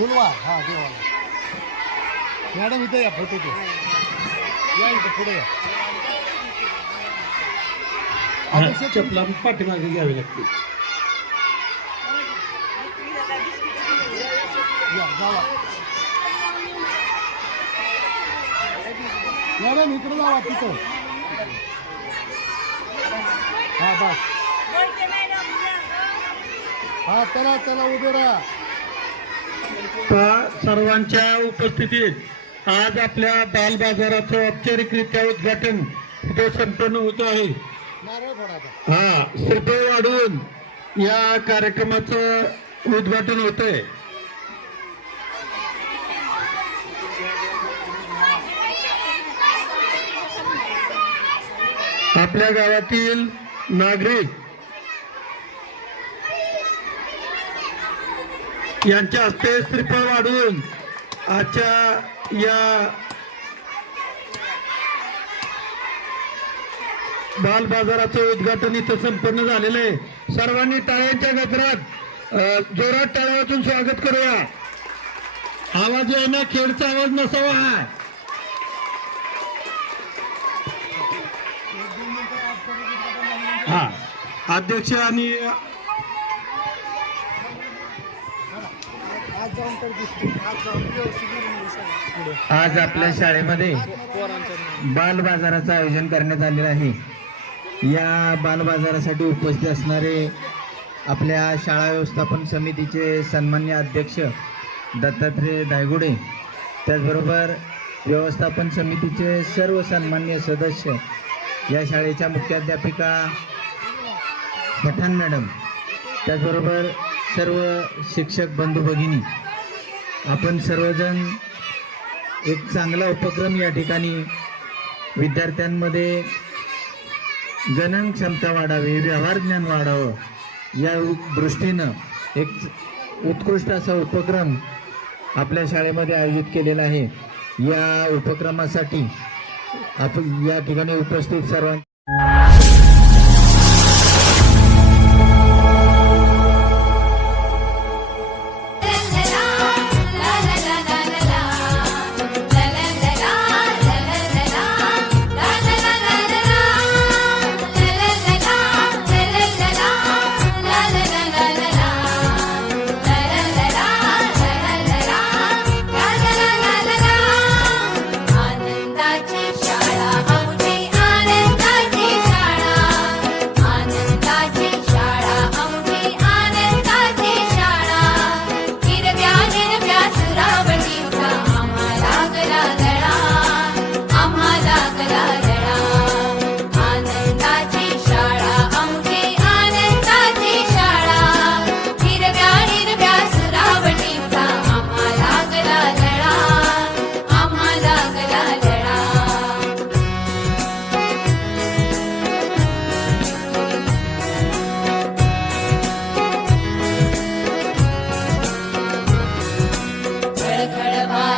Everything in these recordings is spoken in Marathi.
फुलवा हा देवाला मॅडम इथे या फोटो घे या इथं पुढे या. चपला पाठीमागे घ्यावी लागते. या जावा. मॅडम इकडे जावा तिथं. हा बस. हा चला चला उभे राहा. सर्वांच्या उपस्थितीत आज आपल्या बाल बाजाराचं औपचारिकरित्या उद्घाटन इथे संपन्न होत आहे. हा श्रीफळ वाढवून या कार्यक्रमाचं उद्घाटन होत आहे आपल्या गावातील नागरिक यांच्या हस्ते श्रीफळ वाढून आजच्या या बाल बाजाराचं उद्घाटन इथं संपन्न झालेलं आहे. सर्वांनी टाळ्यांच्या गजरात जोरात टाळ्या स्वागत करूया. आवाज येणं खेळचा आवाज नसावा हा. हा. अध्यक्ष आणि आज आपल्या शाळेमध्ये बाल बाजाराचं आयोजन करण्यात आलेलं आहे. या बाल बाजारासाठी उपस्थित असणारे आपल्या शाळा व्यवस्थापन समितीचे सन्मान्य अध्यक्ष दत्तात्रय दायगुडे त्याचबरोबर व्यवस्थापन समितीचे सर्व सन्मान्य सदस्य या शाळेच्या मुख्याध्यापिका पठाण मॅडम त्याचबरोबर सर्व शिक्षक बंधू भगिनी आपण सर्वजण एक चांगला उपक्रम या ठिकाणी विद्यार्थ्यांमध्ये गणन क्षमता वाढावी व्यवहार ज्ञान वाढावं या दृष्टीनं एक उत्कृष्ट असा उपक्रम आपल्या शाळेमध्ये आयोजित केलेला आहे. या उपक्रमासाठी आपण या ठिकाणी उपस्थित सर्वां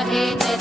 Radhe